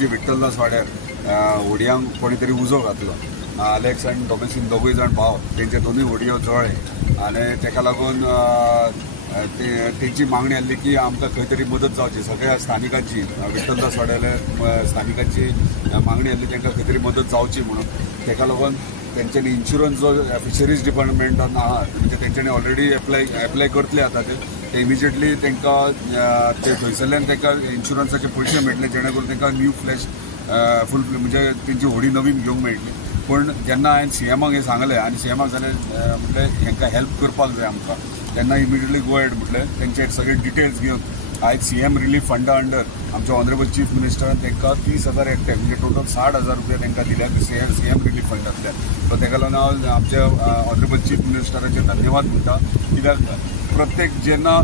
जी विठ्ठलदास वाड्यार होडयांक कोणी तरी उजो घातलो। अलेक्स आनी डॉबेसिन दोगूय जाण भाव, तेंचे दोनूय होडयो जळ्ळे आनी तेका लागून तेंची मागणी आसली की आमकां खंय तरी मदत जावची। सगळ्या स्थानिकांची, विठ्ठलदास वाड्याल्या स्थानिकांची मागणी आसली तांकां खंय तरी मदत जावची म्हणून। तेका लागून तेंच्यांनी इन्शुरन्स जो फिशरीज डिपार्टमेंटान आहा म्हणजे तेंच्यांनी ऑलरेडी एप्लाय करतले आता ते इमिजिएटली तांकां ते थंयसरल्यान तांकां इन्शुरन्साचे पयशे मेळटले, जेणे करून तांकां न्यू फ्लॅश फूल म्हणजे तेंची होडी नवीन घेवंक मेळटली। पण जेन्ना हांवें सीएमाक हें सांगलें आनी सीएमाक जालें म्हटलें हांकां हेल्प करपाक जाय आमकां, तेन्ना इमिजिएटली गो एड म्हटलें तेंचे सगळे डिटेल्स घेवन आयज सीएम रिलीफ फंडा अंडर आमच्या ऑनरेबल चीफ मिनिस्टरान तांकां 30,000 एकटे म्हणजे टोटल 60,000 रुपया तांकां दिल्यात सीएम रिलीफ फंडांतल्यान। सो ताका लागून हांव आमच्या ऑनरेबल चीफ मिनिस्टराचे धन्यवाद म्हणटा, कित्याक प्रत्येक जेन्ना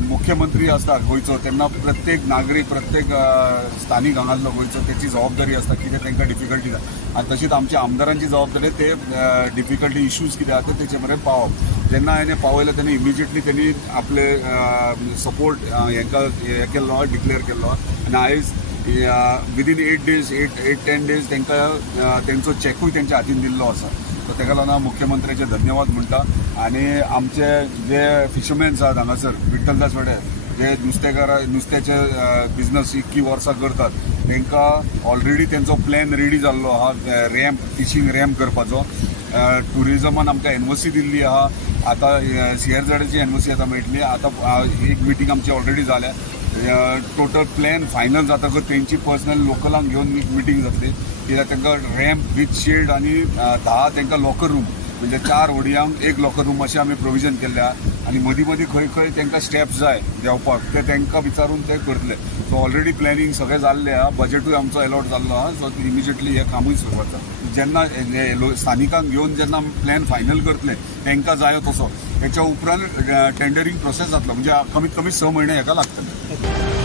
मुख्यमंत्री आसता गोंयचो तेन्ना प्रत्येक नागरीक, प्रत्येक स्थानीक हांगासलो गोंयचो तेची जबाबदारी आसता कितें तांकां डिफिकल्टी जाता। आनी तशीच आमच्या आमदारांची जबाबदारी ते डिफिकल्टी इश्यूज कितें आसा तेचे मेरेन पावप। जेन्ना हांवें पावयलें तेन्ना इमिजिएटली त्यांनी आपले सपोर्ट हांकां हें केल्लो, डिक्लेअर केल्लो आनी आयज विदीन 8-10 डेज तांकां तेंचो चॅकूय तेंच्या हातीन दिल्लो आसा। सो ताका लागून हांव मुख्यमंत्र्याचे धन्यवाद म्हणटा। आनी आमचे जे फिशरमॅन्स आहात हांगासर विठ्ठलदास वाड्यार जे नुस्त्याचे बिझनस इतकी वर्सां करतात तांकां ऑलरेडी तेंचो प्लॅन रेडी जाल्लो आहा रॅम्प, फिशींग रॅम्प करपाचो। टुरिजमान आमकां एनओसी दिल्ली आहा, आतां CRZची एनओसी आतां मेळटली। आतां एक मिटींग आमची ऑलरेडी जाल्या, टोटल प्लॅन फायनल जातकच तेंची पर्सनल लोकलांक घेवन एक मिटींग जातली, कित्याक तांकां रॅम्प विथ शेड आनी 10 तांकां लॉकर रूम म्हणजे 4 होडयांक 1 लॉकर रूम अशें आमी प्रोविजन केल्लें आहा। आनी मदीं मदीं खंय खंय तांकां स्टेप्स जाय देंवपाक ते तांकां विचारून ते करतले। सो ऑलरेडी प्लॅनिंग सगळें जाल्लें आहा, बजेटूय आमचो अलॉट जाल्लो आहा। सो इमिजिएटली हें कामूय सुरवात जाता। जेन्ना स्थानिकांक घेवन जेन्ना प्लॅन फायनल करतले तांकां जायो तसो, तेच्या उपरांत टेंडरींग प्रोसेस जातलो, म्हणजे कमीत कमी 6 म्हयने हेका लागतले।